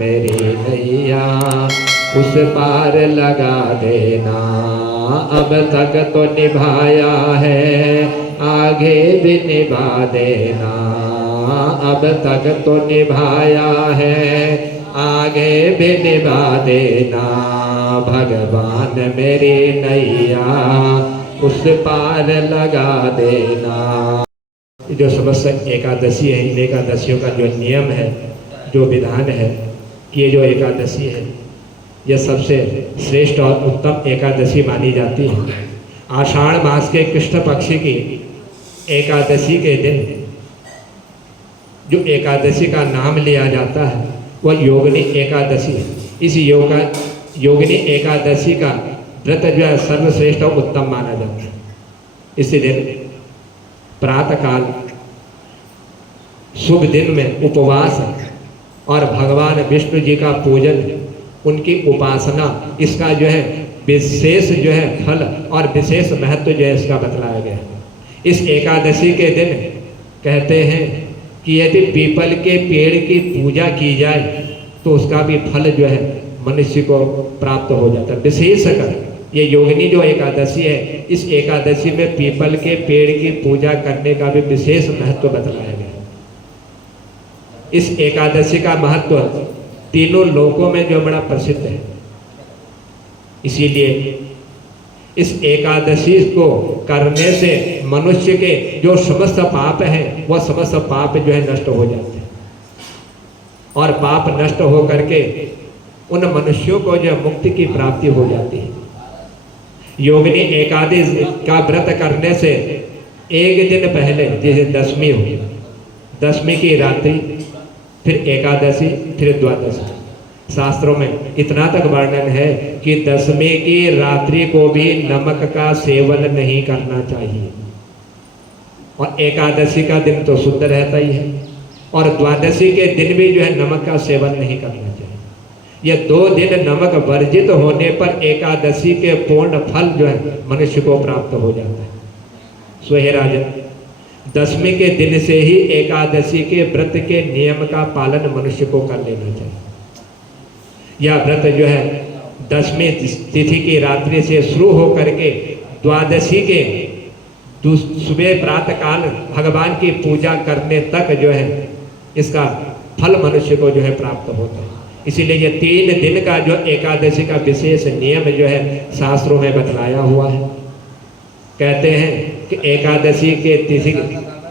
मेरी नैया उस पार लगा देना। अब तक तो निभाया है, आगे भी निभा देना। अब तक तो निभाया है, आगे भी निभा देना। भगवान मेरी नैया उस पार लगा देना। जो समस्त एकादशी है, इन एकादशियों का जो नियम है, जो विधान है कि ये जो एकादशी है यह सबसे श्रेष्ठ और उत्तम एकादशी मानी जाती है। आषाढ़ मास के कृष्ण पक्ष की एकादशी के दिन जो एकादशी का नाम लिया जाता है वह योगिनी एकादशी है। इस योगिनी एकादशी का व्रत जो है सर्वश्रेष्ठ और उत्तम माना जाता है। इसी दिन प्रातःकाल शुभ दिन में उपवास और भगवान विष्णु जी का पूजन, उनकी उपासना, इसका जो है विशेष जो है फल और विशेष महत्व जो है इसका बतलाया गया है। इस एकादशी के दिन कहते हैं कि यदि पीपल के पेड़ की पूजा की जाए तो उसका भी फल जो है मनुष्य को प्राप्त हो जाता है। विशेषकर ये योगिनी जो एकादशी है, इस एकादशी में पीपल के पेड़ की पूजा करने का भी विशेष महत्व बतलाया गया। इस एकादशी का महत्व तीनों लोकों में जो बड़ा प्रसिद्ध है, इसीलिए इस एकादशी को करने से मनुष्य के जो समस्त पाप हैं वह समस्त पाप जो है नष्ट हो जाते हैं और पाप नष्ट हो करके उन मनुष्यों को जो मुक्ति की प्राप्ति हो जाती है। योगिनी एकादशी का व्रत करने से एक दिन पहले, जैसे दशमी हुई, दशमी की रात्रि, फिर एकादशी, फिर द्वादशी, शास्त्रों में इतना तक वर्णन है कि दशमी की रात्रि को भी नमक का सेवन नहीं करना चाहिए और एकादशी का दिन तो शुद्ध रहता ही है और द्वादशी के दिन भी जो है नमक का सेवन नहीं करना चाहिए। यह 2 दिन नमक वर्जित होने पर एकादशी के पूर्ण फल जो है मनुष्य को प्राप्त हो जाता है। सो हे राजन, दशमी के दिन से ही एकादशी के व्रत के नियम का पालन मनुष्य को कर लेना चाहिए। यह व्रत जो है दशमी तिथि की रात्रि से शुरू होकर के द्वादशी के सुबह प्रातःकाल भगवान की पूजा करने तक जो है इसका फल मनुष्य को जो है प्राप्त होता है। इसीलिए ये 3 दिन का जो एकादशी का विशेष नियम जो है शास्त्रों में बतलाया हुआ है। कहते हैं कि एकादशी के तिथि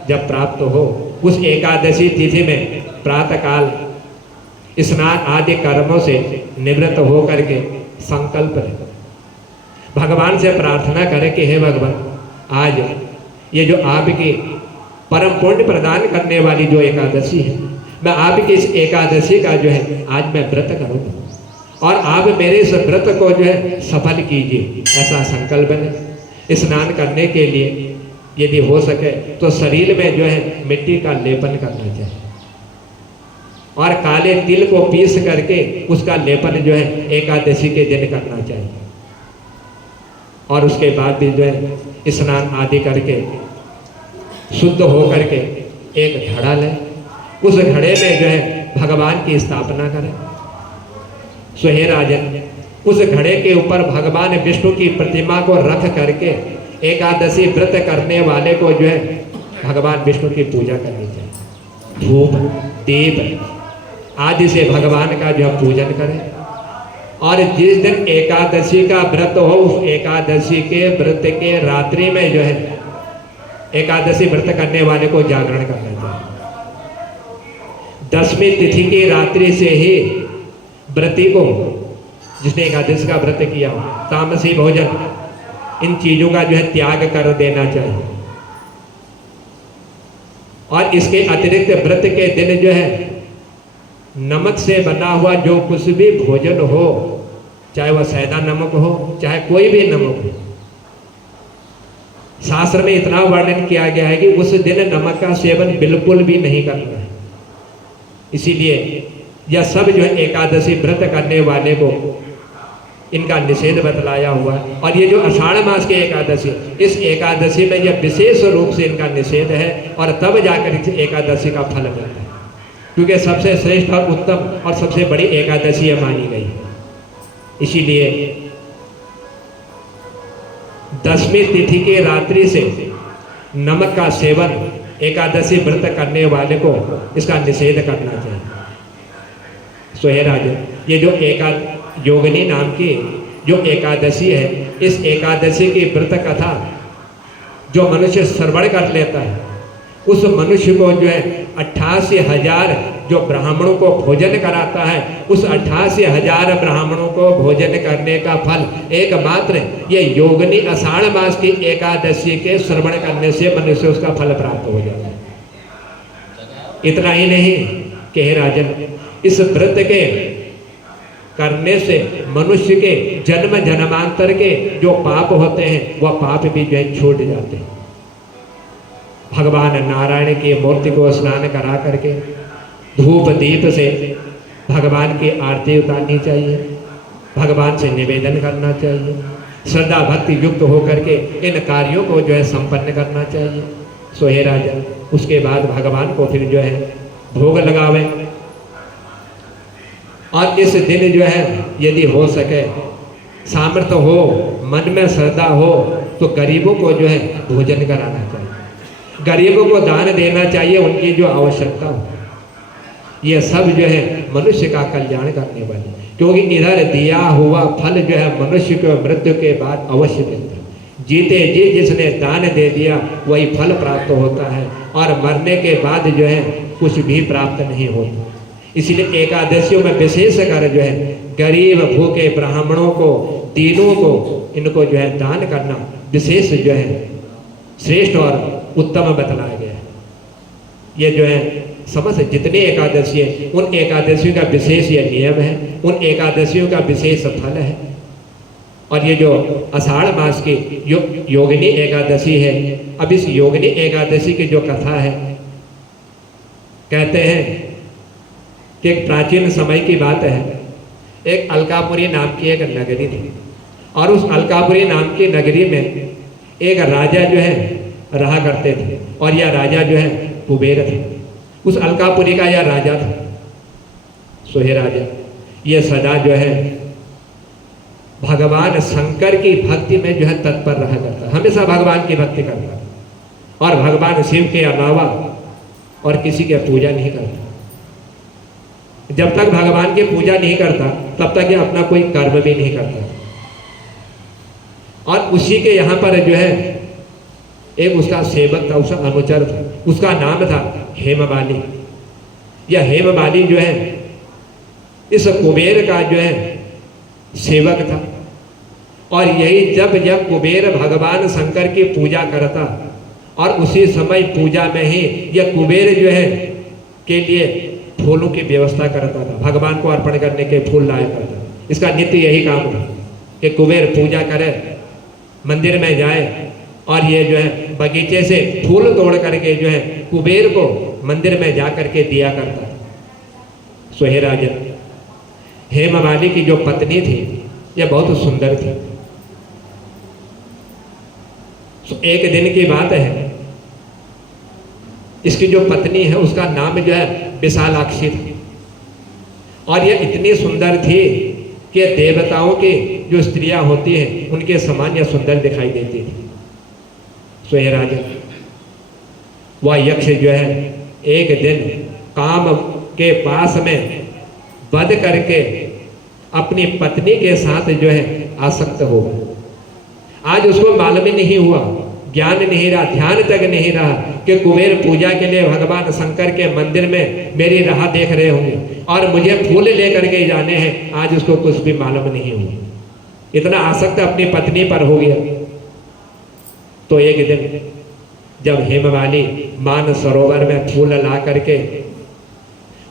जब प्राप्त हो, उस एकादशी तिथि में प्रातःकाल स्नान आदि कर्मों से निवृत्त हो करके संकल्प है, भगवान से प्रार्थना करें कि हे भगवान, आज ये जो आपकी परम पुण्य प्रदान करने वाली जो एकादशी है, मैं आपकी इस एकादशी का जो है आज मैं व्रत करूँगा और आप मेरे इस व्रत को जो है सफल कीजिए, ऐसा संकल्प है। स्नान करने के लिए यदि हो सके तो शरीर में जो है मिट्टी का लेपन करना चाहिए और काले तिल को पीस करके उसका लेपन जो है एकादशी के दिन करना चाहिए और उसके बाद भी जो है स्नान आदि करके शुद्ध हो करके एक घड़ा लें, उस घड़े में जो है भगवान की स्थापना करें। सो हे राजन, उस घड़े के ऊपर भगवान विष्णु की प्रतिमा को रख करके एकादशी व्रत करने वाले को जो है भगवान विष्णु की पूजा करनी चाहिए। धूप दीप आदि से भगवान का जो है पूजन करें और जिस दिन एकादशी का व्रत हो उस एकादशी के व्रत के रात्रि में जो है एकादशी व्रत करने वाले को जागरण करना चाहिए। दशमी तिथि की रात्रि से ही व्रती को, जिसने एकादशी का व्रत किया हो, तामसी भोजन इन चीजों का जो है त्याग कर देना चाहिए और इसके अतिरिक्त व्रत के दिन जो है नमक से बना हुआ जो कुछ भी भोजन हो, चाहे वह सैदा नमक हो चाहे कोई भी नमक हो, शास्त्र में इतना वर्णन किया गया है कि उस दिन नमक का सेवन बिल्कुल भी नहीं करना है। इसीलिए यह सब जो है एकादशी व्रत करने वाले को इनका निषेध बतलाया हुआ है और ये जो आषाढ़ मास की एकादशी, इस एकादशी में यह विशेष रूप से इनका निषेध है और तब जाकर इस एकादशी का फल मिलता है। क्योंकि सबसे श्रेष्ठ और उत्तम और सबसे बड़ी एकादशी यह मानी गई। इसीलिए 10वीं तिथि की रात्रि से नमक का सेवन एकादशी व्रत करने वाले को इसका निषेध करना चाहिए। सो हे राजन, ये जो योगिनी नाम की जो एकादशी है, इस एकादशी की व्रत कथा जो मनुष्य श्रवण कर लेता है, उस मनुष्य को जो है 88,000 जो ब्राह्मणों को भोजन कराता है, उस 88,000 ब्राह्मणों को भोजन करने का फल एकमात्र ये योगिनी आषाढ़ मास की एकादशी के श्रवण करने से मनुष्य उसका फल प्राप्त हो जाता है। इतना ही नहीं कि हे राजन, इस व्रत के करने से मनुष्य के जन्म जन्मांतर के जो पाप होते हैं वह पाप भी जो है छूट जाते हैं। भगवान नारायण की मूर्ति को स्नान करा करके धूप दीप से भगवान की आरती उतारनी चाहिए, भगवान से निवेदन करना चाहिए, श्रद्धा भक्ति युक्त होकर के इन कार्यों को जो है संपन्न करना चाहिए। सो हे राजन, उसके बाद भगवान को फिर जो है भोग लगावे। और इस दिन जो है यदि हो सके, सामर्थ्य हो, मन में श्रद्धा हो, तो गरीबों को जो है भोजन कराना चाहिए, गरीबों को दान देना चाहिए, उनकी जो आवश्यकता हो। ये सब जो है मनुष्य का कल्याण करने वाले, क्योंकि इधर दिया हुआ फल जो है मनुष्य को मृत्यु के बाद अवश्य मिलता है। जीते जी जिसने दान दे दिया वही फल प्राप्त होता है, और मरने के बाद जो है कुछ भी प्राप्त नहीं होता। इसलिए एकादशियों में विशेष कर जो है गरीब भूखे ब्राह्मणों को, दीनों को, इनको जो है दान करना विशेष जो है श्रेष्ठ और उत्तम बतलाया गया है। ये जो है समस्त जितने एकादशी है, उन एकादशियों का विशेष यह नियम है, उन एकादशियों का विशेष फल है। और ये जो आषाढ़ मास की योगिनी एकादशी है, अब इस योगिनी एकादशी की जो कथा है, कहते हैं कि एक प्राचीन समय की बात है, एक अलकापुरी नाम की एक नगरी थी, और उस अलकापुरी नाम की नगरी में एक राजा जो है रहा करते थे, और यह राजा जो है कुबेर था। उस अलकापुरी का यह राजा था। सो हे राजा, यह सदा जो है भगवान शंकर की भक्ति में जो है तत्पर रहा करता, हमेशा भगवान की भक्ति करता, और भगवान शिव के अलावा और किसी की पूजा नहीं करता। जब तक भगवान की पूजा नहीं करता तब तक यह अपना कोई कर्म भी नहीं करता। और उसी के यहाँ पर जो है एक उसका सेवक था, उसका अनुचर था, उसका नाम था हेमवाली। यह हेमवाली जो है इस कुबेर का जो है सेवक था, और यही जब कुबेर भगवान शंकर की पूजा करता, और उसी समय पूजा में ही यह कुबेर जो है के लिए फूलों की व्यवस्था करता था, भगवान को अर्पण करने के फूल लाया करता। इसका नित्य यही काम था कि कुबेर पूजा करे, मंदिर में जाए, और ये जो है बगीचे से फूल तोड़ करके जो है कुबेर को मंदिर में जा करके दिया करता। सो हे राजन, हेमवाली की जो पत्नी थी यह बहुत सुंदर थी। एक दिन की बात है, इसकी जो पत्नी है उसका नाम जो है विशालाक्षी थी, और यह इतनी सुंदर थी कि देवताओं की जो स्त्रियां होती हैं उनके समान यह सुंदर दिखाई देती थी। सो हे राजा, वह यक्ष जो है एक दिन काम के पास में वध करके अपनी पत्नी के साथ जो है आसक्त हो गया। आज उसको मालूम ही नहीं हुआ, ज्ञान नहीं रहा, ध्यान तक नहीं रहा कि कुबेर पूजा के लिए भगवान शंकर के मंदिर में मेरी राह देख रहे होंगे और मुझे फूल लेकर के जाने हैं। आज उसको कुछ भी मालूम नहीं हुआ, इतना आसक्त अपनी पत्नी पर हो गया। तो एक दिन जब हेमवाली मान सरोवर में फूल ला करके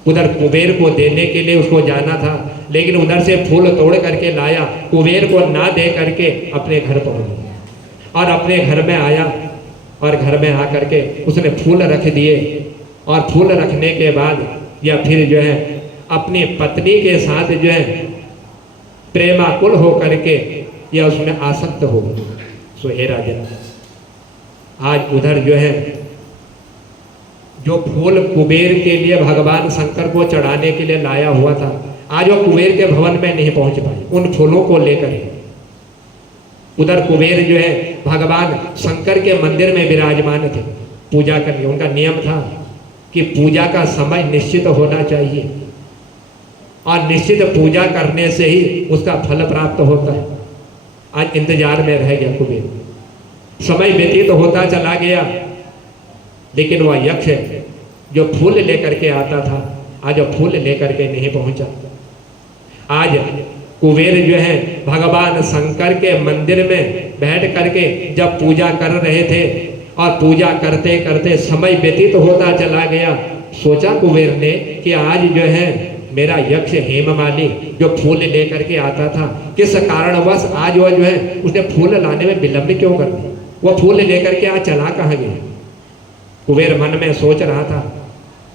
उधर कुबेर को देने के लिए उसको जाना था, लेकिन उधर से फूल तोड़ करके लाया, कुबेर को ना दे करके अपने घर पहुंच गया। और अपने घर में आया और घर में आकर के उसने फूल रख दिए, और फूल रखने के बाद या फिर जो है अपनी पत्नी के साथ जो है प्रेमाकुल हो करके या उसमें आसक्त हो गया। सो हे राजन, आज उधर जो है जो फूल कुबेर के लिए भगवान शंकर को चढ़ाने के लिए लाया हुआ था, आज वो कुबेर के भवन में नहीं पहुंच पाए उन फूलों को लेकर। उधर कुबेर जो है भगवान शंकर के मंदिर में विराजमान थे पूजा करने। उनका नियम था कि पूजा का समय निश्चित होना चाहिए और निश्चित पूजा करने से ही उसका फल प्राप्त होता है। आज इंतजार में रह गया कुबेर, समय व्यतीत तो होता चला गया, लेकिन वह यक्ष जो फूल लेकर के आता था आज वो फूल लेकर के नहीं पहुंचा। आज कुबेर जो है भगवान शंकर के मंदिर में बैठ करके जब पूजा कर रहे थे और पूजा करते करते समय व्यतीत होता चला गया, सोचा कुबेर ने कि आज जो है मेरा यक्ष हेममाली जो फूल लेकर के आता था, किस कारणवश आज वह जो है उसने फूल लाने में विलंब क्यों कर दी, वह फूल लेकर के आज चला कहाँ गया। कुबेर मन में सोच रहा था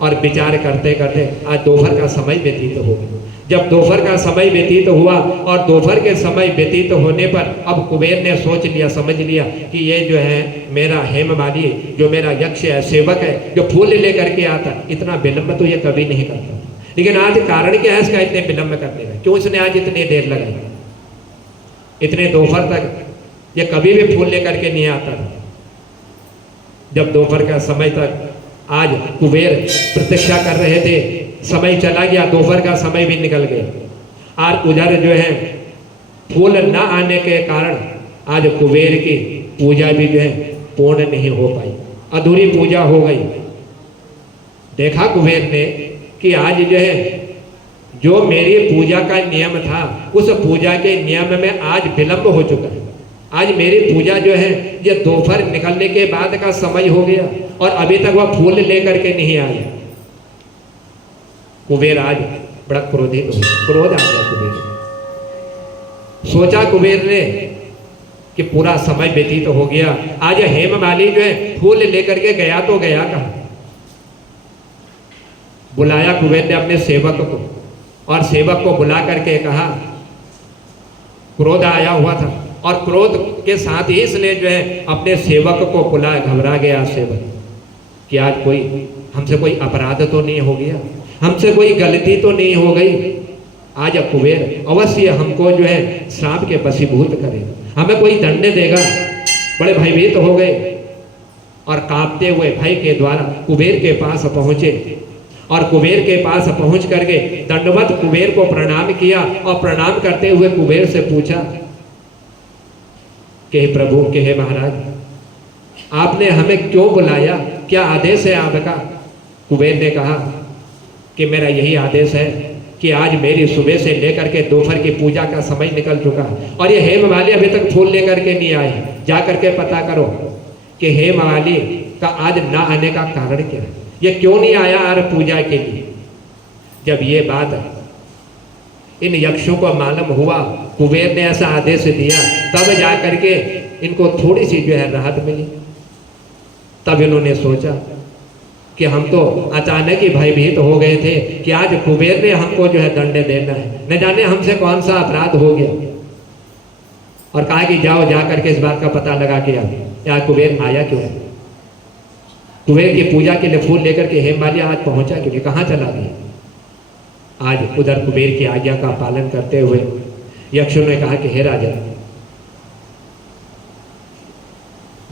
और विचार करते करते आज दोपहर का समय व्यतीत हो गया। जब दोपहर का समय व्यतीत हुआ और दोपहर के समय व्यतीत होने पर अब कुबेर ने सोच लिया, समझ लिया कि ये जो है मेरा हेममाली जो मेरा यक्ष है, सेवक है, जो फूल लेकर के आता, इतना विलंब तो ये कभी नहीं करता। लेकिन आज कारण क्या है इसका इतने विलंब करने का, क्यों इसने आज इतनी देर लगाई, इतने दोपहर तक ये कभी भी फूल लेकर के नहीं आता था। जब दोपहर का समय तक आज कुबेर प्रतीक्षा कर रहे थे, समय चला गया, दोपहर का समय भी निकल गया। आज उधर जो है फूल न आने के कारण आज कुबेर की पूजा भी जो है पूर्ण नहीं हो पाई, अधूरी पूजा हो गई। देखा कुबेर ने कि आज जो है जो मेरी पूजा का नियम था उस पूजा के नियम में आज विलंब हो चुका है। आज मेरी पूजा जो है ये दोपहर निकलने के बाद का समय हो गया और अभी तक वह फूल लेकर के नहीं आया। कुबेर आज बड़ा क्रोधित हो गया, क्रोध आ गया कुबेर। सोचा कुबेर ने कि पूरा समय व्यतीत हो गया, आज हेममाली जो है फूल लेकर के गया तो गया कहाँ। बुलाया कुबेर ने अपने सेवक को और सेवक को बुला करके कहा, क्रोध आया हुआ था और क्रोध के साथ ही इसने जो है अपने सेवक को बुलाया। घबरा गया सेवक कि आज कोई हमसे कोई अपराध तो नहीं हो गया, हमसे कोई गलती तो नहीं हो गई। आज कुबेर अवश्य हमको जो है श्राप के वशीभूत करेगा, हमें कोई दंड देगा। बड़े भयभीत हो गए और कांपते हुए भय के द्वारा कुबेर के पास पहुंचे और कुबेर के पास पहुंच करके दंडवत कुबेर को प्रणाम किया और प्रणाम करते हुए कुबेर से पूछा कि हे प्रभु, कि हे महाराज, आपने हमें क्यों बुलाया, क्या आदेश है आपका। कुबेर ने कहा कि मेरा यही आदेश है कि आज मेरी सुबह से लेकर के दोपहर की पूजा का समय निकल चुका और ये हेममाली अभी तक फूल लेकर के नहीं आए। जा करके पता करो कि हेममाली का आज ना आने का कारण क्या है, ये क्यों नहीं आया आज पूजा के लिए। जब ये बात इन यक्षों को मालूम हुआ, कुबेर ने ऐसा आदेश दिया, तब जा करके इनको थोड़ी सी जो है राहत मिली। तब इन्होंने सोचा कि हम तो अचानक ही भयभीत हो गए थे कि आज कुबेर ने हमको जो है दंड देना है, न जाने हमसे कौन सा अपराध हो गया। और कहा कि जाओ जा करके इस बात का पता लगा के आओ, यार कुबेर आया क्यों है, कुबेर की पूजा के लिए फूल लेकर के हेममाली आज पहुंचा क्यों, कहाँ चला गया। आज उधर कुबेर की आज्ञा का पालन करते हुए यक्षों ने कहा कि हे राजा,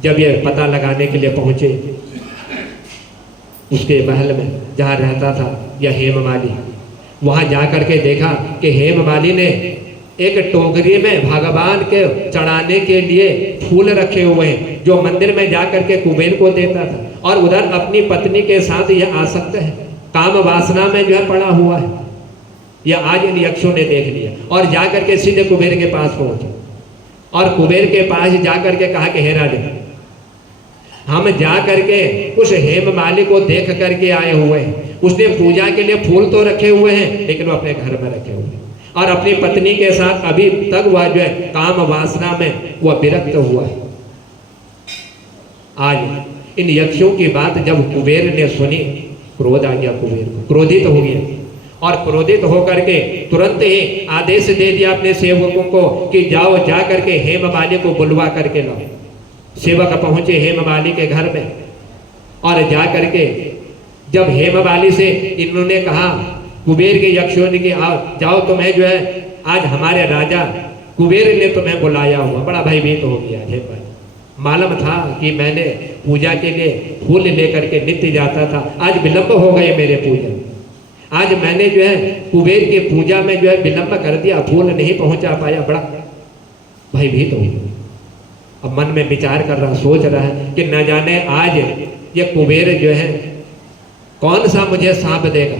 जब ये पता लगाने के लिए पहुंचे उसके महल में जहाँ रहता था यह हेममाली, वहाँ जा करके देखा कि हेममाली ने एक टोकरी में भगवान के चढ़ाने के लिए फूल रखे हुए हैं जो मंदिर में जा करके कुबेर को देता था, और उधर अपनी पत्नी के साथ यह आसक्त है, काम वासना में जो है पड़ा हुआ है। यह आज इन यक्षों ने देख लिया और जा करके सीधे कुबेर के पास पहुंचे और कुबेर के पास जा करके कहा कि हे राजा, हम जा करके उस हेममाली को देख करके आए हुए हैं, उसने पूजा के लिए फूल तो रखे हुए हैं लेकिन वो अपने घर में रखे हुए हैं और अपनी पत्नी के साथ अभी तक वह जो है काम वासना में वह विरक्त हुआ है। आज इन यक्षों की बात जब कुबेर ने सुनी, क्रोध आ गया कुबेर को, क्रोधित हो गया और क्रोधित होकर के तुरंत ही आदेश दे दिया अपने सेवकों को कि जाओ जा करके हेममाली को बुलवा करके लाओ। सेवक पहुंचे हेममाली के घर में और जा करके जब हेमवाली से इन्होंने कहा, कुबेर के यक्षों ने कि आओ जाओ, तुम्हें जो है आज हमारे राजा कुबेर ने तुम्हें बुलाया हुआ। बड़ा भयभीत हो गया हेमवाली। मालूम था कि मैंने पूजा के लिए फूल लेकर के नित्य जाता था, आज विलंब हो गए मेरे पूजा। आज मैंने जो है कुबेर की पूजा में जो है विलंब कर दिया, फूल नहीं पहुंचा पाया। बड़ा भयभीत हो गया। अब मन में विचार कर रहा, सोच रहा है कि न जाने आज ये कुबेर जो है कौन सा मुझे सांप देगा।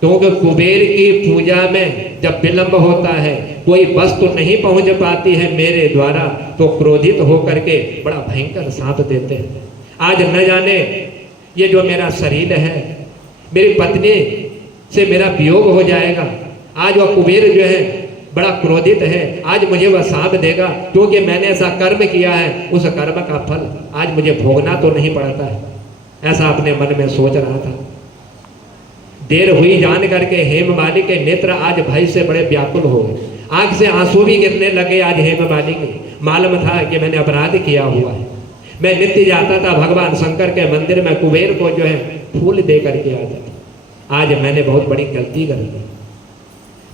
क्योंकि कुबेर की पूजा में जब विलंब होता है, कोई वस्तु नहीं पहुंच पाती है मेरे द्वारा, तो क्रोधित होकर के बड़ा भयंकर सांप देते हैं। आज न जाने ये जो मेरा शरीर है, मेरी पत्नी से मेरा वियोग हो जाएगा। आज वह कुबेर जो है बड़ा क्रोधित है, आज मुझे वह सांप देगा, क्योंकि मैंने ऐसा कर्म किया है, उस कर्म का फल आज मुझे भोगना तो नहीं पड़ता है। ऐसा अपने मन में सोच रहा था। देर हुई जान करके हेमवाली के नेत्र आज भय से बड़े व्याकुल हो गए, आंख से आंसू भी गिरने लगे आज हेमवाली के। मालूम था कि मैंने अपराध किया हुआ है। मैं नित्य जाता था भगवान शंकर के मंदिर में, कुबेर को जो है फूल दे करके आ जाता। आज मैंने बहुत बड़ी गलती कर दी।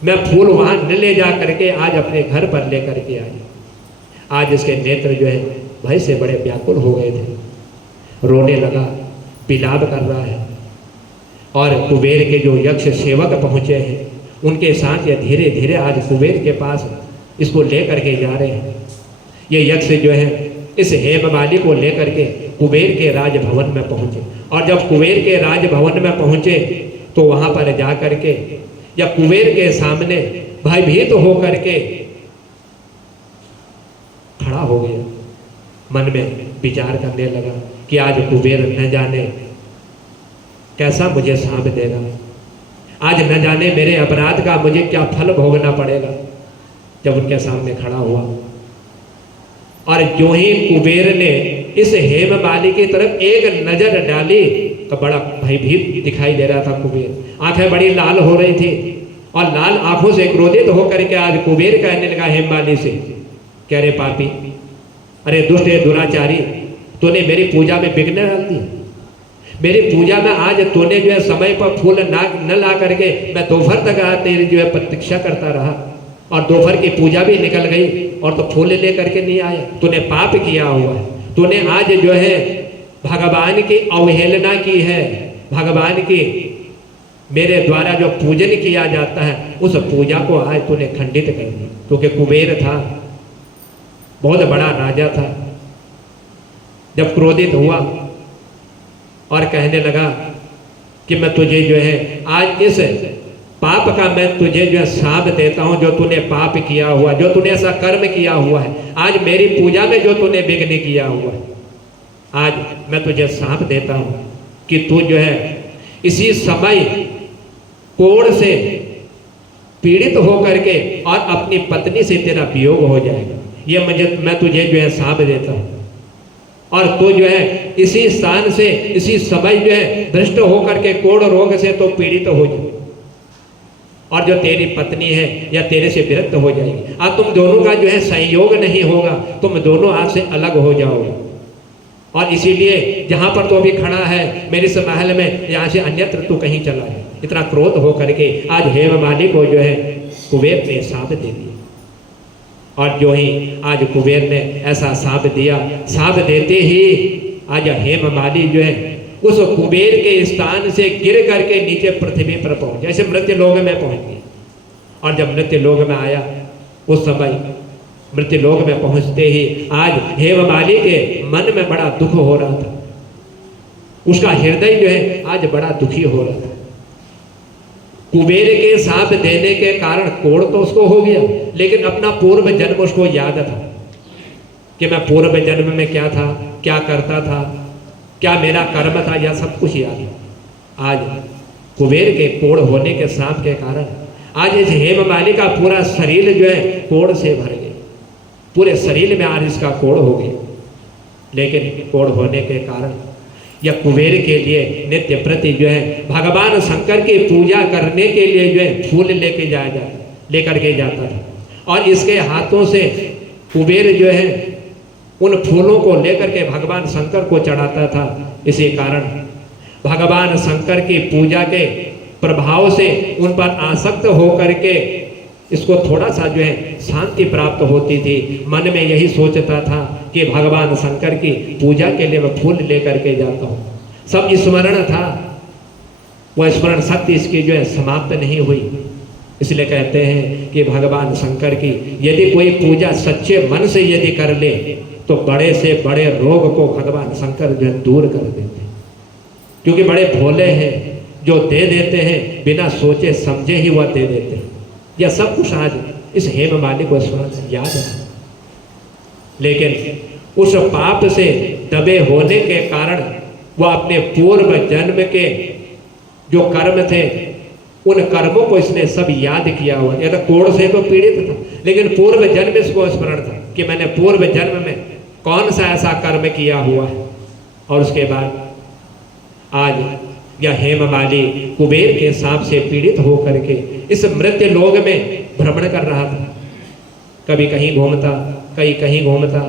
मैं फूल वहां न ले जा करके आज अपने घर पर ले करके आया। आज इसके नेत्र जो है भय से बड़े व्याकुल हो गए थे। रोने लगा, विलाप कर रहा है। और कुबेर के जो यक्ष सेवक पहुंचे हैं, उनके साथ ये धीरे धीरे आज कुबेर के पास इसको ले करके जा रहे हैं। ये यक्ष जो है इस हेमवाली को लेकर के कुबेर के राजभवन में पहुंचे। और जब कुबेर के राजभवन में पहुंचे तो वहां पर जा करके या कुबेर के सामने भयभीत होकर के खड़ा हो गया। मन में विचार करने लगा कि आज कुबेर न जाने कैसा मुझे सांप देगा, आज न जाने मेरे अपराध का मुझे क्या फल भोगना पड़ेगा। जब उनके सामने खड़ा हुआ और जो ही कुबेर ने इस हेमवाली की तरफ एक नजर डाली तो बड़ा भयभीत दिखाई दे रहा था कुबेर। आंखें बड़ी लाल हो रही थी और लाल आंखों से क्रोधित होकर के आज कुबेर कहने लगा हेमवाली से, कह रहे पापी, अरे दुष्ट दुराचारी, तूने मेरी पूजा में विघ्न डाल दिया। मेरी पूजा में आज तूने जो है समय पर फूल न ला करके मैं दोपहर तक तेरी जो है प्रतीक्षा करता रहा, और दोपहर की पूजा भी निकल गई और तो फूल ले करके नहीं आया। तूने पाप किया हुआ है। तूने आज जो है भगवान की अवहेलना की है। भगवान की मेरे द्वारा जो पूजन किया जाता है, उस पूजा को आज तूने खंडित कर दिया। क्योंकि कुबेर था, बहुत बड़ा राजा था। जब क्रोधित हुआ और कहने लगा कि मैं तुझे जो है आज इस पाप का मैं तुझे जो है श्राप देता हूं, जो तूने पाप किया हुआ, जो तूने ऐसा कर्म किया हुआ है, आज मेरी पूजा में जो तूने विघ्न किया हुआ है, आज मैं तुझे श्राप देता हूं कि तू जो है इसी समय कोढ़ से पीड़ित होकर के और अपनी पत्नी से तेरा वियोग हो जाएगा। ये मैं तुझे जो है श्राप देता हूं, और तू जो है इसी स्थान से इसी समय जो है भ्रष्ट होकर के कोढ़ रोग से तो पीड़ित हो जाए, और जो तेरी पत्नी है या तेरे से विरक्त हो जाएगी। आज तुम दोनों का जो है संयोग नहीं होगा, तुम दोनों आज से अलग हो जाओगे। और इसीलिए जहां पर तो अभी खड़ा है मेरे इस महल में, यहाँ से अन्यत्र तू कहीं चला है। इतना क्रोध होकर के आज हेमवाली को जो है कुबेर ने श्राप दे दिया। और जो ही आज कुबेर ने ऐसा श्राप दिया, श्राप देते ही आज हेमवाली जो है उस कुबेर के स्थान से गिर करके नीचे पृथ्वी पर पहुंच, जैसे मृत्यु लोक में पहुंच गया। और जब मृत्यु लोक में आया, उस समय मृत्यु लोक में पहुंचते ही आज हेमवाली के मन में बड़ा दुख हो रहा था। उसका हृदय जो है आज बड़ा दुखी हो रहा था। कुबेर के श्राप देने के कारण कोढ़ तो उसको हो गया, लेकिन अपना पूर्व जन्म उसको याद था कि मैं पूर्व जन्म में क्या था, क्या करता था, क्या मेरा कर्म था, यह सब कुछ याद है। आज कुबेर के कोढ़ होने के श्राप के कारण आज इस हेमवाली का पूरा शरीर जो है कोढ़ से भर गया। पूरे शरीर में आज इसका कोढ़ हो गया। लेकिन कोढ़ होने के कारण यह कुबेर के लिए नित्य प्रति जो है भगवान शंकर की पूजा करने के लिए जो है फूल लेकर के जाता था। और इसके हाथों से कुबेर जो है उन फूलों को लेकर के भगवान शंकर को चढ़ाता था। इसी कारण भगवान शंकर की पूजा के प्रभाव से उन पर आसक्त होकर के इसको थोड़ा सा जो है शांति प्राप्त होती थी। मन में यही सोचता था कि भगवान शंकर की पूजा के लिए मैं फूल लेकर के जाता हूँ। सब स्मरण था, वह स्मरण शक्ति इसकी जो है समाप्त नहीं हुई। इसलिए कहते हैं कि भगवान शंकर की यदि कोई पूजा सच्चे मन से यदि कर ले तो बड़े से बड़े रोग को भगवान शंकर जो है दूर कर देते हैं, क्योंकि बड़े भोले हैं, जो दे देते हैं बिना सोचे समझे ही वह दे देते हैं। यह सब कुछ आज इस हेममालिनी को स्मरण याद है, लेकिन उस पाप से दबे होने के कारण वह अपने पूर्व जन्म के जो कर्म थे उन कर्मों को इसने सब याद किया हुआ। यह तो कोढ़ से तो पीड़ित था, लेकिन पूर्व जन्म इसको स्मरण था कि मैंने पूर्व जन्म में कौन सा ऐसा कर्म किया हुआ है। और उसके बाद आज यह हेममालिनी कुबेर के सांप से पीड़ित होकर के इस मृत्यु लोक में भ्रमण कर रहा था। कभी कहीं घूमता, कहीं कहीं घूमता,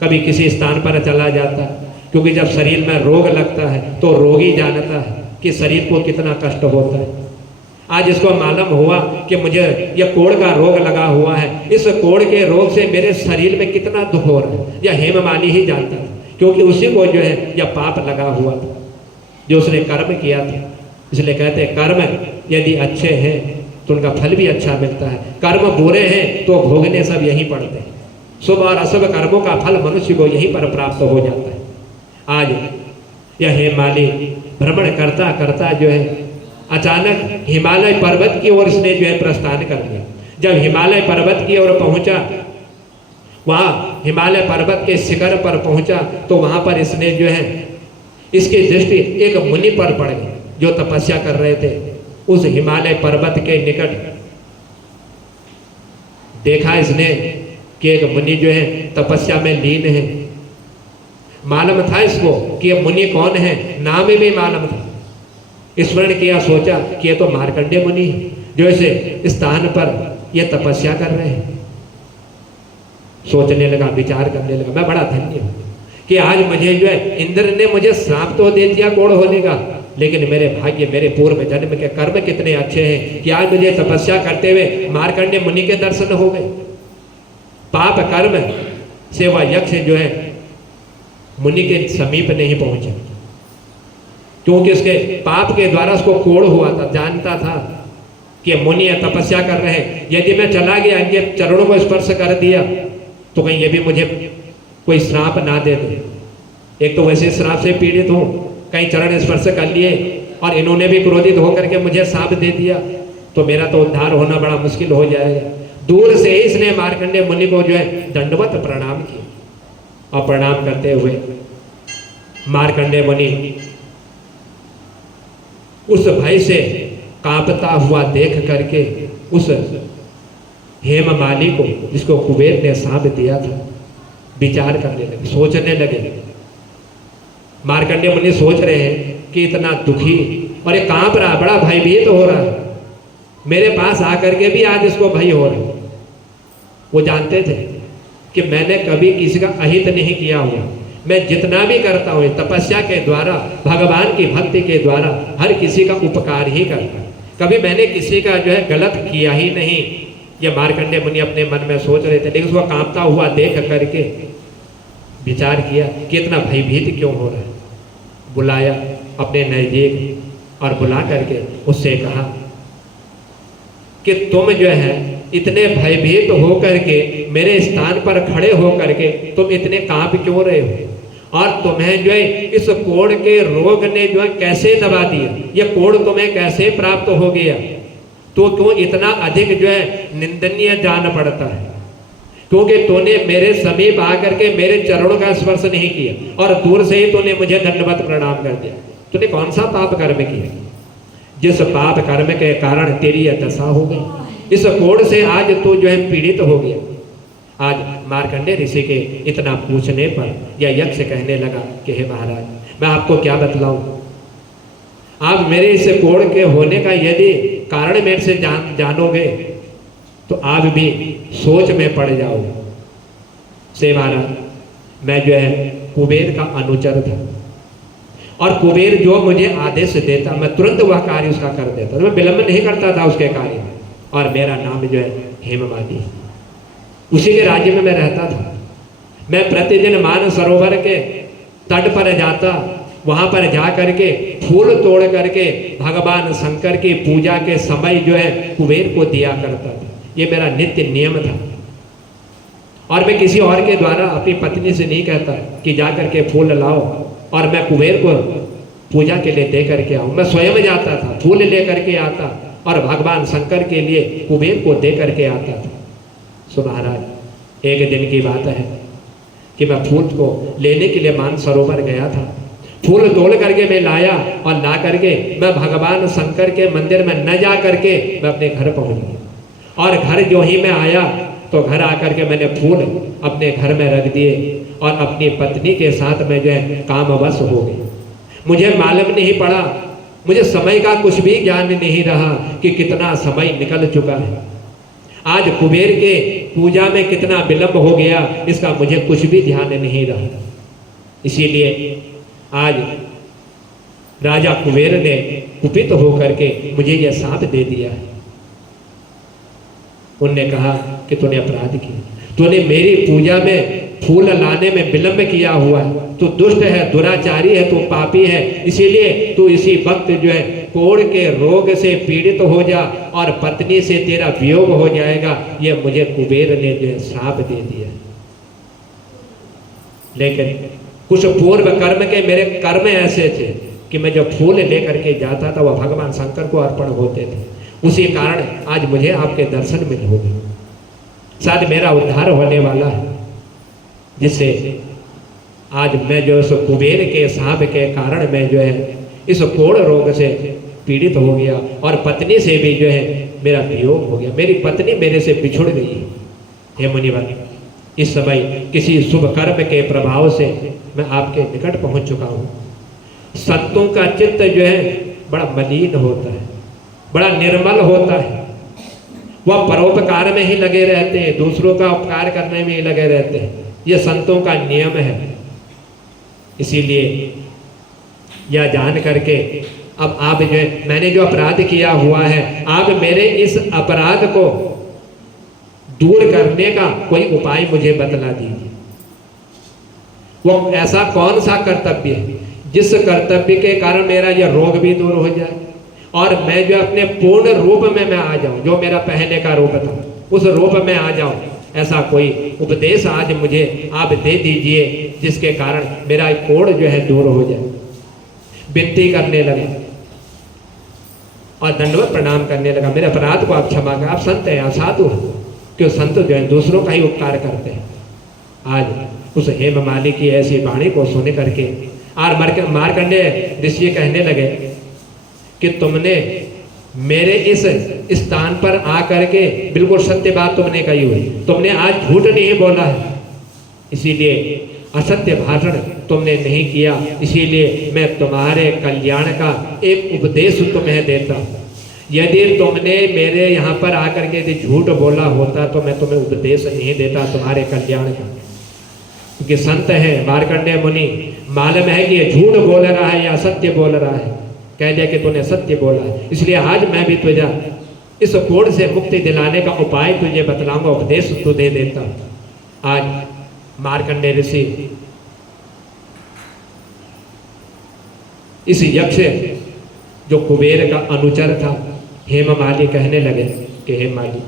कभी किसी स्थान पर चला जाता, क्योंकि जब शरीर में रोग लगता है तो रोगी जानता है कि शरीर को कितना कष्ट होता है। आज इसको मालूम हुआ कि मुझे यह कोढ़ का रोग लगा हुआ है, इस कोढ़ के रोग से मेरे शरीर में कितना दुख हो रहा है, यह हेममालिनी ही जानता था, क्योंकि उसी को जो है यह पाप लगा हुआ था जो उसने कर्म किया था। इसलिए कहते हैं कर्म यदि अच्छे हैं तो उनका फल भी अच्छा मिलता है, कर्म बुरे हैं तो भोगने सब यहीं पड़ते हैं। शुभ और अशुभ कर्मों का फल मनुष्य को यहीं पर प्राप्त हो जाता है। आज यह हेममालिनी भ्रमण करता करता जो है अचानक हिमालय पर्वत की ओर इसने जो है प्रस्थान कर दिया। जब हिमालय पर्वत की ओर पहुंचा, वहाँ हिमालय पर्वत के शिखर पर पहुंचा तो वहाँ पर इसने जो है इसकी दृष्टि एक मुनि पर पड़ गई जो तपस्या कर रहे थे। उस हिमालय पर्वत के निकट देखा इसने कि एक मुनि जो है तपस्या में लीन है। मालूम था इसको कि ये मुनि कौन है, नाम भी मालूम था। स्मरण किया, सोचा कि ये तो मार्कंडेय मुनि है जो इस स्थान पर ये तपस्या कर रहे हैं। सोचने लगा, विचार करने लगा, मैं बड़ा धन्य हूँ कि आज मुझे जो है इंद्र ने मुझे श्राप तो दे दिया कोढ़ होने का, लेकिन मेरे भाग्य, मेरे पूर्व जन्म के कर्म कितने अच्छे हैं कि आज मुझे तपस्या करते हुए मार्कंडेय मुनि के दर्शन हो गए। पाप कर्म से वह यक्ष जो है मुनि के समीप नहीं पहुंचे, क्योंकि उसके पाप के द्वारा उसको कोढ़ हुआ था। जानता था कि मुनि तपस्या कर रहे हैं, यदि मैं चला गया, इनके चरणों को स्पर्श कर दिया तो कहीं ये भी मुझे कोई श्राप ना दे दे। एक तो वैसे श्राप से पीड़ित हूँ, कहीं चरण स्पर्श कर लिए और इन्होंने भी क्रोधित होकर के मुझे श्राप दे दिया तो मेरा तो उद्धार होना बड़ा मुश्किल हो जाएगा। दूर से ही इसने मार्कंडेय मुनि को जो है दंडवत प्रणाम किया और प्रणाम करते हुए मार्कंडेय मुनि उस भय से कांपता हुआ देख करके उस हेममालिनी को, जिसको कुबेर ने श्राप दिया था, विचार करने लगे, सोचने लगे। मार्कंडेय मुनि सोच रहे हैं कि इतना दुखी और ये कांप रहा, बड़ा भयभीत हो रहा है, मेरे पास आकर के भी आज इसको भय हो रहा है। वो जानते थे कि मैंने कभी किसी का अहित नहीं किया हुआ, मैं जितना भी करता हूँ तपस्या के द्वारा, भगवान की भक्ति के द्वारा हर किसी का उपकार ही करता, कभी मैंने किसी का जो है गलत किया ही नहीं। ये मार्कंडेय मुनि अपने मन में सोच रहे थे, लेकिन उसको कांपता हुआ देख करके विचार किया कि इतना भयभीत क्यों हो रहा है। बुलाया अपने नजदीक और बुला करके उससे कहा कि तुम जो है इतने भयभीत हो करके मेरे स्थान पर खड़े हो करके तुम इतने कांप क्यों रहे हो, और तुम्हें जो है इस कोढ़ के रोग ने जो है कैसे दबा दिया, ये कोढ़ तुम्हें कैसे प्राप्त हो गया, तो क्यों इतना अधिक जो है निंदनीय जान पड़ता है, क्योंकि तूने मेरे समीप आकर के मेरे चरणों का स्पर्श नहीं किया और दूर से ही तूने मुझे दंडवत प्रणाम कर दिया। तूने कौन सा पाप कर्म किया जिस पाप कर्म के कारण तेरी यह दशा हो गई, इस कोढ़ से आज तू जो है पीड़ित हो गया। आज मार्कंडेय ऋषि के इतना पूछने पर यह यक्ष कहने लगा कि हे महाराज, मैं आपको क्या बतलाऊं, आप मेरे इस कोढ़ के होने का यदि कारण मेरे से जानोगे तो आप भी सोच में पड़ जाओगे। से महाराज, मैं जो है कुबेर का अनुचर था और कुबेर जो मुझे आदेश देता मैं तुरंत वह कार्य उसका कर देता, मैं विलंब नहीं करता था उसके कार्य में। और मेरा नाम जो है हेममाली, उसी के राज्य में मैं रहता था। मैं प्रतिदिन मान सरोवर के तट पर जाता, वहां पर जा करके फूल तोड़ करके भगवान शंकर की पूजा के समय जो है कुबेर को दिया करता था। ये मेरा नित्य नियम था। और मैं किसी और के द्वारा अपनी पत्नी से नहीं कहता कि जा करके फूल लाओ और मैं कुबेर को पूजा के लिए दे करके आऊं। मैं स्वयं जाता था, फूल ले करके आता और भगवान शंकर के लिए कुबेर को दे करके आता था। सो महाराज एक दिन की बात है कि मैं फूल को लेने के लिए मानसरोवर गया था। फूल तोड़ करके मैं लाया और ला करके मैं भगवान शंकर के मंदिर में न जा करके मैं अपने घर पहुंच गया। और घर जो ही मैं आया तो घर आकर के मैंने फूल अपने घर में रख दिए और अपनी पत्नी के साथ में जो है कामवश हो गई। मुझे मालूम नहीं पड़ा, मुझे समय का कुछ भी ज्ञान नहीं रहा कि कितना समय निकल चुका है। आज कुबेर के पूजा में कितना विलंब हो गया इसका मुझे कुछ भी ध्यान नहीं रहा। इसीलिए आज राजा कुबेर ने कुपित होकर के मुझे यह शाप दे दिया है। उनने कहा कि तूने अपराध किया, तूने मेरी पूजा में फूल लाने में विलंब किया हुआ है, तू दुष्ट है, दुराचारी है, तू पापी है। इसीलिए तू इसी वक्त जो है कोढ़ के रोग से पीड़ित हो जा और पत्नी से तेरा वियोग हो जाएगा। ये मुझे कुबेर ने जो है श्राप दे दिया। लेकिन कुछ पूर्व कर्म के मेरे कर्म ऐसे थे कि मैं जब फूल लेकर के जाता था वह भगवान शंकर को अर्पण होते थे। उसी कारण आज मुझे आपके दर्शन मिल हो गए, शायद मेरा उद्धार होने वाला है, जिससे आज मैं जो है कुबेर के शाप के कारण मैं जो है इस कोढ़ रोग से पीड़ित हो गया और पत्नी से भी जो है मेरा वियोग हो गया। मेरी पत्नी मेरे से बिछुड़ गई। हे मुनिवर, इस समय किसी शुभ कर्म के प्रभाव से मैं आपके निकट पहुंच चुका हूं। संतों का चित्त जो है बड़ा मलिन होता है, बड़ा निर्मल होता है। वह परोपकार में ही लगे रहते हैं, दूसरों का उपकार करने में ही लगे रहते हैं। यह संतों का नियम है। इसीलिए यह जान करके अब आप जो है मैंने जो अपराध किया हुआ है, आप मेरे इस अपराध को दूर करने का कोई उपाय मुझे बतला दीजिए। वो ऐसा कौन सा कर्तव्य है जिस कर्तव्य के कारण मेरा यह रोग भी दूर हो जाए और मैं जो अपने पूर्ण रूप में मैं आ जाऊं, जो मेरा पहले का रूप था उस रूप में आ जाऊं। ऐसा कोई उपदेश आज मुझे आप दे दीजिए जिसके कारण मेरा कोढ़ जो है दूर हो जाए। विनती करने लगा और दंडवत प्रणाम करने लगा, मेरे अपराध को आप क्षमा कर। आप संत हैं, आप साधु हैं, क्यों संत जो है दूसरों का ही उपकार करते हैं। आज उस हेममाली की ऐसी वाणी को सुन करके और मार्कंडेय ऋषि कहने लगे कि तुमने मेरे इस स्थान पर आकर के बिल्कुल सत्य बात तुमने कही हुई, तुमने आज झूठ नहीं बोला है, इसीलिए असत्य भाषण तुमने नहीं किया। इसीलिए मैं तुम्हारे कल्याण का एक उपदेश तुम्हें देता हूं। यदि तुमने मेरे यहाँ पर आकर के यदि झूठ बोला होता तो मैं तुम्हें उपदेश नहीं देता तुम्हारे कल्याण का, क्योंकि संत है मार्कंडेय मुनि, मालूम है कि ये झूठ बोल रहा है या सत्य बोल रहा है। कह दिया कि तूने सत्य बोला है, इसलिए आज मैं भी तुझे इस कोढ़ से मुक्ति दिलाने का उपाय तुझे बतलाऊंगा, उपदेश तुझे देता। आज मार्कंडेय ऋषि इस यक्ष जो कुबेर का अनुचर था हेममाली कहने लगे कि हेममाली,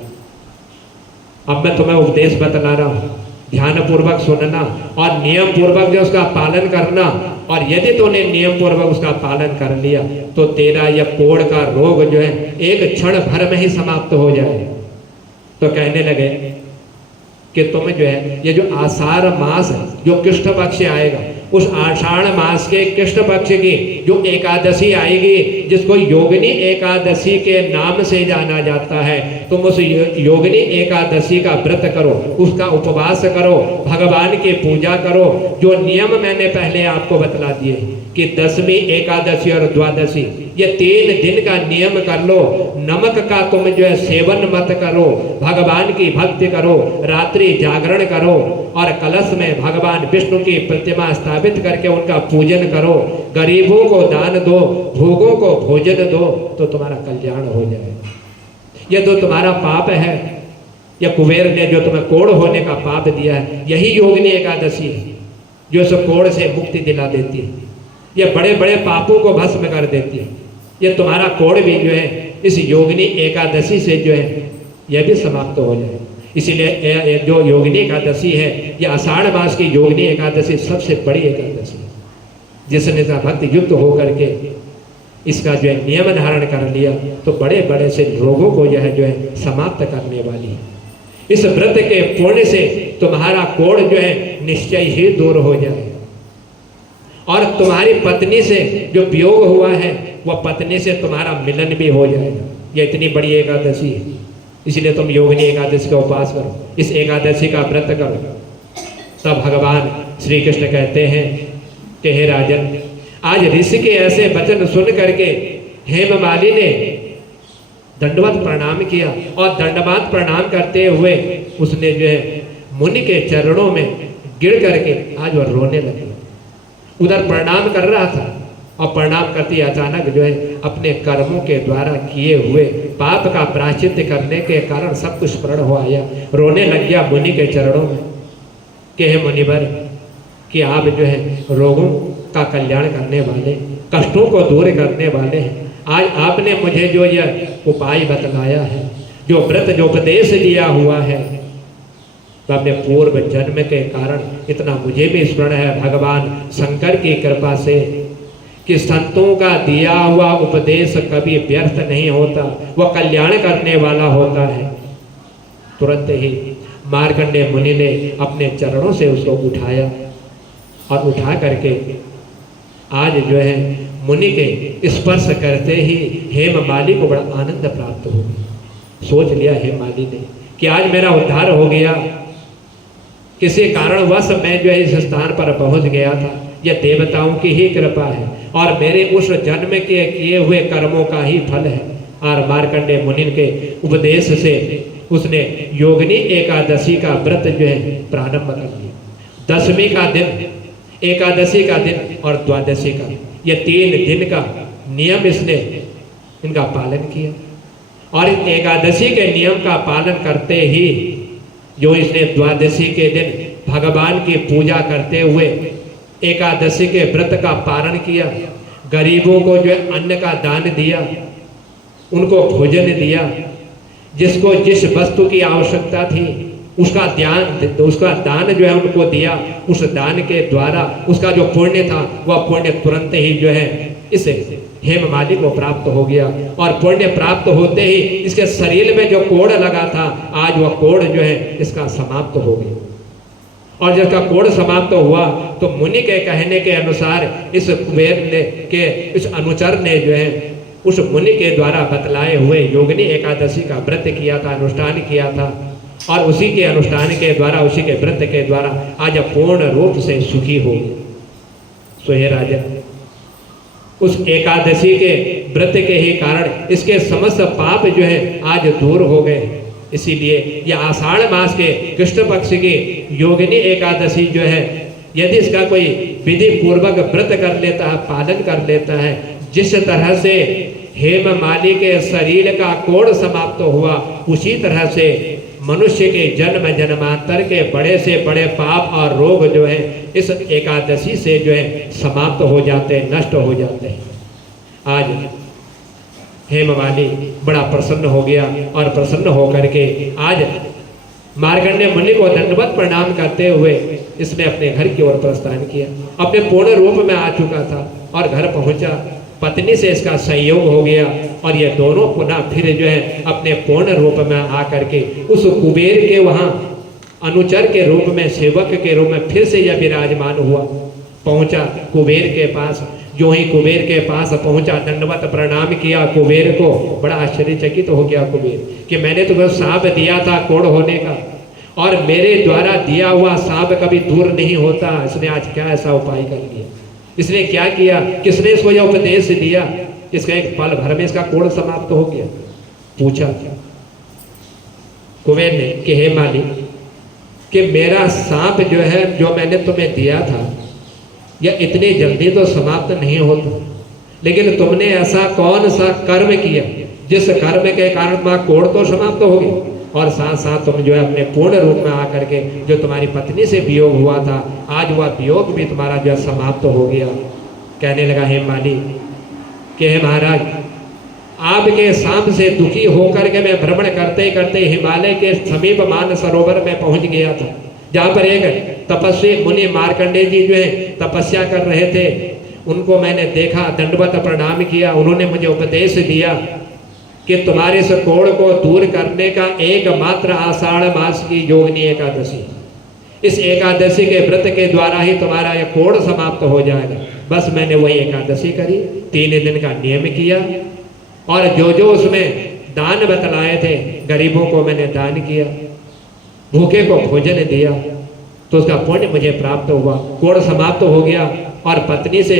अब मैं तुम्हें उपदेश बतला रहा हूं, ध्यान पूर्वक सुनना और नियम पूर्वक जो उसका पालन करना। और यदि तूने नियम पूर्वक उसका पालन कर लिया तो तेरा यह कोढ़ का रोग जो है एक क्षण भर में ही समाप्त हो जाए। तो कहने लगे कि तुम जो है ये जो आषाढ़ मास जो कृष्ण पक्ष आएगा, उस आषाढ़ मास के कृष्ण पक्ष की जो एकादशी आएगी, जिसको योगिनी एकादशी के नाम से जाना जाता है, तुम उस योगिनी एकादशी का व्रत करो, उसका उपवास करो, भगवान की पूजा करो। जो नियम मैंने पहले आपको बतला दिए कि 10वीं एकादशी और द्वादशी ये 3 दिन का नियम कर लो। नमक का तुम जो है सेवन मत करो, भगवान की भक्ति करो, रात्रि जागरण करो और कलश में भगवान विष्णु की प्रतिमा स्थापित करके उनका पूजन करो, गरीबों को दान दो, भोगों को भोजन दो, तो तुम्हारा कल्याण हो जाएगा। ये तो तुम्हारा पाप है, या कुबेर ने जो तुम्हें कोढ़ होने का पाप दिया है, यही योगिनी एकादशी है जो इस कोढ़ से मुक्ति दिला देती है। ये बड़े बड़े पापों को भस्म कर देती है। ये तुम्हारा कोढ़ भी जो है इस योगिनी एकादशी से जो है यह भी समाप्त हो जाए। इसीलिए जो योगिनी एकादशी है, यह आषाढ़ मास की योगिनी एकादशी सबसे बड़ी एकादशी है, जिसने भक्ति युक्त होकर के इसका जो है नियम धारण कर लिया तो बड़े बड़े से रोगों को यह जो है समाप्त करने वाली है। इस व्रत के पुण्य से तुम्हारा कोढ़ जो है निश्चय ही दूर हो जाए, और तुम्हारी पत्नी से जो वियोग हुआ है वह पत्नी से तुम्हारा मिलन भी हो जाएगा। यह इतनी बड़ी एकादशी है, इसलिए तुम योगिनी एकादशी का उपवास करो, इस एकादशी का व्रत करो। तब भगवान श्री कृष्ण कहते हैं कि हे राजन, आज ऋषि के ऐसे वचन सुन करके हेममाली ने दंडवत प्रणाम किया, और दंडवत प्रणाम करते हुए उसने जो है मुनि के चरणों में गिर करके आज वह रोने लगी। उधर प्रणाम कर रहा था और प्रणाम करती अचानक जो है अपने कर्मों के द्वारा किए हुए पाप का प्रायश्चित करने के कारण सब कुछ स्मरण हो आया, रोने लग गया मुनि के चरणों में कि हे मुनिवर, कि आप जो है रोगों का कल्याण करने वाले, कष्टों को दूर करने वाले हैं। आज आपने मुझे जो यह उपाय बतलाया है, जो व्रत जो उपदेश दिया हुआ है, तो अपने पूर्व जन्म के कारण इतना मुझे भी स्मरण है भगवान शंकर की कृपा से कि संतों का दिया हुआ उपदेश कभी व्यर्थ नहीं होता, वह कल्याण करने वाला होता है। तुरंत ही मार्कंडेय मुनि ने अपने चरणों से उसको उठाया और उठा करके आज जो है मुनि के स्पर्श करते ही हेममाली को बड़ा आनंद प्राप्त हो गया। सोच लिया हेममाली ने कि आज मेरा उद्धार हो गया, किसी कारणवश मैं जो है इस स्थान पर पहुंच गया था, यह देवताओं की ही कृपा है और मेरे उस जन्म के किए हुए कर्मों का ही फल है। और मार्कंडेय मुनि के उपदेश से उसने योगिनी एकादशी का व्रत जो है प्रारंभ कर दिया। 10वीं का दिन, एकादशी का दिन और द्वादशी का, ये 3 दिन का नियम इसने इनका पालन किया। और एकादशी के नियम का पालन करते ही जो इसने द्वादशी के दिन भगवान की पूजा करते हुए एकादशी के व्रत का पालन किया, गरीबों को जो है अन्न का दान दिया, उनको भोजन दिया, जिसको जिस वस्तु की आवश्यकता थी उसका दान जो है उनको दिया, उस दान के द्वारा उसका जो पुण्य था वह पुण्य तुरंत ही जो है इस हेममाली को प्राप्त हो गया। और पुण्य प्राप्त होते ही इसके शरीर में जो कोढ़ लगा था, आज वह कोढ़ जो है इसका समाप्त हो गया। और जब का कोढ़ समाप्त हुआ तो मुनि के कहने के अनुसार इस कुबेर ने के इस अनुचर ने जो है उस मुनि के द्वारा बतलाए हुए योगिनी एकादशी का व्रत किया था, अनुष्ठान किया था, और उसी के अनुष्ठान के द्वारा, उसी के व्रत के द्वारा आज पूर्ण रूप से सुखी हो गए। सो हे राजन, उस एकादशी के व्रत के ही कारण इसके समस्त पाप जो है आज दूर हो गए। इसीलिए यह आषाढ़ मास के कृष्ण पक्ष की योगिनी एकादशी जो है, यदि इसका कोई विधि पूर्वक व्रत कर लेता है, पालन कर लेता है, जिस तरह से हेममाली के शरीर का कोढ़ समाप्त हुआ, उसी तरह से मनुष्य के जन्म जन्मांतर के बड़े से बड़े पाप और रोग जो है इस एकादशी से जो है समाप्त हो जाते हैं, नष्ट हो जाते हैं। आज हेममाली बड़ा प्रसन्न हो गया और प्रसन्न होकर के आज मार्कंडेय मुनि को दंडवत प्रणाम करते हुए इसने अपने घर की ओर प्रस्थान किया। अपने पूर्ण रूप में आ चुका था और घर पहुंचा, पत्नी से इसका संयोग हो गया और ये दोनों पुनः फिर जो है अपने पूर्ण रूप में आकर के उस कुबेर के वहाँ अनुचर के रूप में, सेवक के रूप में फिर से यह विराजमान हुआ। पहुंचा कुबेर के पास, जो ही कुबेर के पास पहुंचा, दंडवत प्रणाम किया कुबेर को। बड़ा आश्चर्यचकित हो गया कुबेर कि मैंने तुम्हें सांप दिया था कोढ़ होने का, और मेरे द्वारा दिया हुआ सांप कभी दूर नहीं होता, इसने आज क्या ऐसा उपाय कर लिया? इसने क्या किया? किसने इसको यह उपदेश दिया? इसका एक पल भर में इसका कोड़ समाप्त हो गया। पूछा कुबेर ने कि हे मालिक, कि मेरा सांप जो है, जो मैंने तुम्हें दिया था, यह इतनी जल्दी तो समाप्त नहीं होता, लेकिन तुमने ऐसा कौन सा कर्म किया जिस कर्म के कारण तुम्हारा कोड़ तो समाप्त हो गया, और साथ साथ तुम जो है अपने पूर्ण रूप में आकर के जो तुम्हारी पत्नी से वियोग हुआ था, आज वह वियोग भी तुम्हारा जो है समाप्त हो गया। कहने लगा हे मालिक कि हे महाराज, आपके सांप से दुखी होकर के मैं भ्रमण करते करते हिमालय के समीप मान सरोवर में पहुंच गया था, जहाँ पर एक तपस्वी मुनि मार्कंडेय जी जो है तपस्या कर रहे थे। उनको मैंने देखा, दंडवत प्रणाम किया। उन्होंने मुझे उपदेश दिया कि तुम्हारे इस कोड़ को दूर करने का एकमात्र आषाढ़ मास की योगिनी एकादशी, इस एकादशी के व्रत के द्वारा ही तुम्हारा यह कोड़ समाप्त हो जाएगा। बस मैंने वही एकादशी करी, 3 दिन का नियम किया, और जो जो उसमें दान बतलाए थे, गरीबों को मैंने दान किया, भूखे को भोजन दिया, तो उसका पुण्य मुझे प्राप्त हुआ, कोड़ समाप्त हो गया। और पत्नी से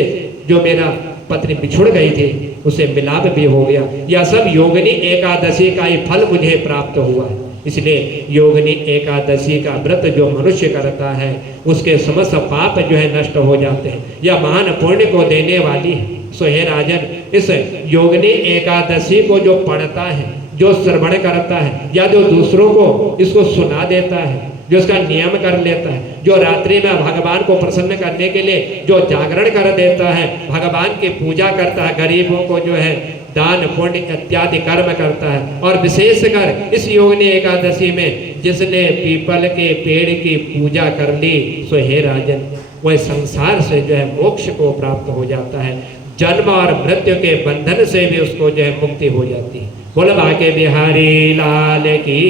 जो मेरा पत्नी बिछुड़ गई थी, उसे मिलाप भी हो गया। यह सब योगिनी एकादशी का ही फल मुझे प्राप्त हुआ है। इसलिए योगिनी एकादशी का व्रत जो मनुष्य करता है, उसके समस्त पाप जो है नष्ट हो जाते हैं। यह महान पुण्य को देने वाली है। सो हे राजन, इस योगिनी एकादशी को जो पढ़ता है, जो श्रवण करता है, या जो दूसरों को इसको सुना देता है, जो इसका नियम कर लेता है, जो रात्रि में भगवान को प्रसन्न करने के लिए जो जागरण कर देता है, भगवान की पूजा करता है, गरीबों को जो है दान पुण्य इत्यादि कर्म करता है, और विशेषकर इस योगिनी एकादशी में जिसने पीपल के पेड़ की पूजा कर ली, सो हे राजन, वह संसार से जो है मोक्ष को प्राप्त हो जाता है, जन्म और मृत्यु के बंधन से भी उसको जो है मुक्ति हो जाती है। बोल भाग्य बिहारी लाल की।